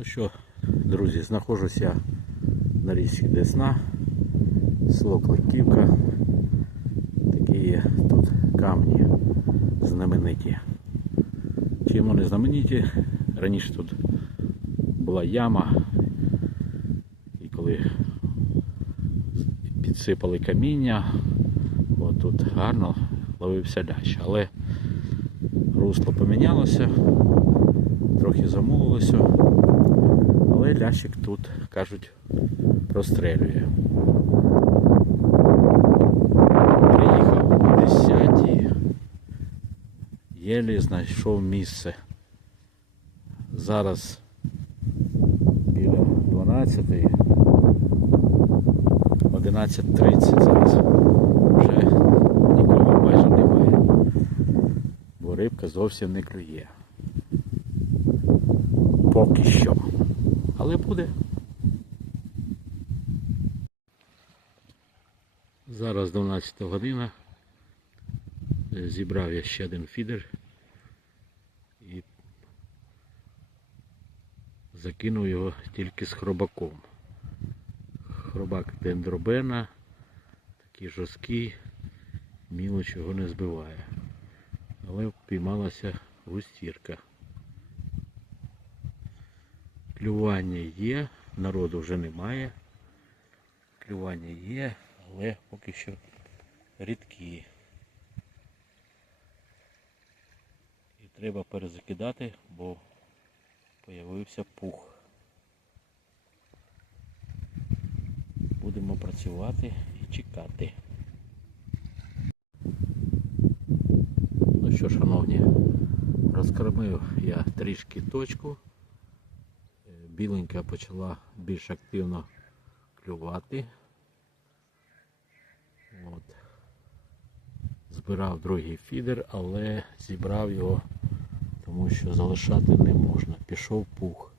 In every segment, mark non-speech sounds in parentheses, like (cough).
Ну що, друзі, знаходжуся на річці Десна, село Кликівка. Такі є тут камні знамениті. Чим вони знамениті? Раніше тут була яма, і коли підсипали каміння, от тут гарно ловився лящ. Але русло помінялося, трохи замулилося, але лящик тут, кажуть, прострелює. Приїхав о 10 єлі знайшов місце. Зараз біля 12 11.30 зараз. Вже нікого майже немає. Бо рибка зовсім не клює. Поки що. Але буде. Зараз 12 година. Е, Зібрав я ще один фідер і закинув його тільки з хробаком. Хробак дендробена, такий жорсткий, мілоч його не збиває. Але впіймалася густірка. Клювання є, народу вже немає. Клювання є, але поки що рідкі. І треба перезакидати, бо появився пух. Будемо працювати і чекати. Ну що, шановні, розкормив я трішки точку. Біленька почала більш активно клювати. От. Збирав другий фідер, але зібрав його, тому що залишати не можна. Пішов пух.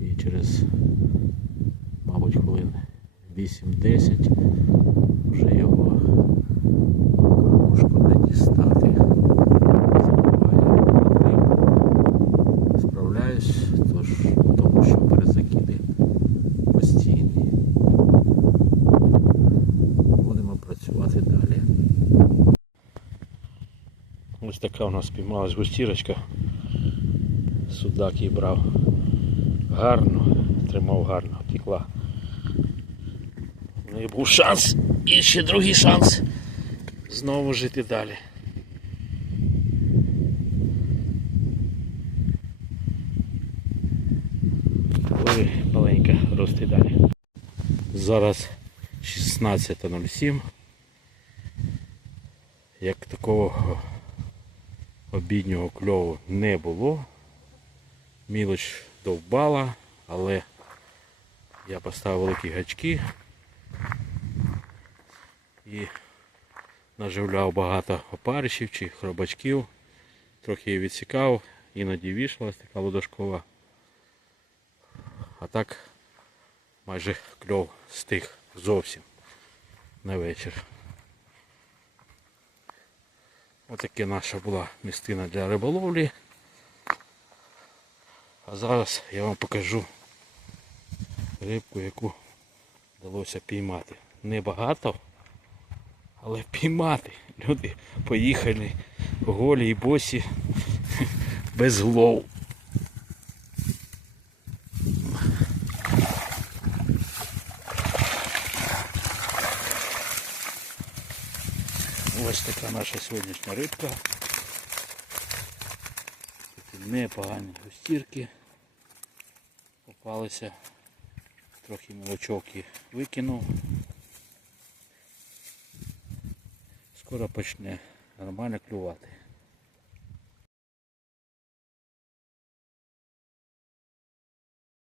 І через, мабуть, хвилин 8-10 вже його кормушку не дістати. Забуваю рибу. Справляюсь, тож тому що перезакиди постійні. Будемо працювати далі. Ось така у нас спіймалась густірочка. Судак її брав гарно, тримав гарно, текла. Ну і був шанс, і ще другий шанс знову жити далі. Ой, маленька, рости далі. Зараз 16.07. Як такого обіднього кльову не було. Мілоч довбала, але я поставив великі гачки і наживляв багато опаришів чи хробачків. Трохи її відсікав, іноді вішалась така лодошкова. А так майже кльов стих зовсім на вечір. Отаке наша була містина для риболовлі. А зараз я вам покажу рибку, яку вдалося піймати. Небагато, але піймати. Люди поїхали голі і босі (laughs) без глов. Ось така наша сьогоднішня рибка. Такі непогані густірки. Попалися. Трохи молочок і викинув. Скоро почне нормально клювати.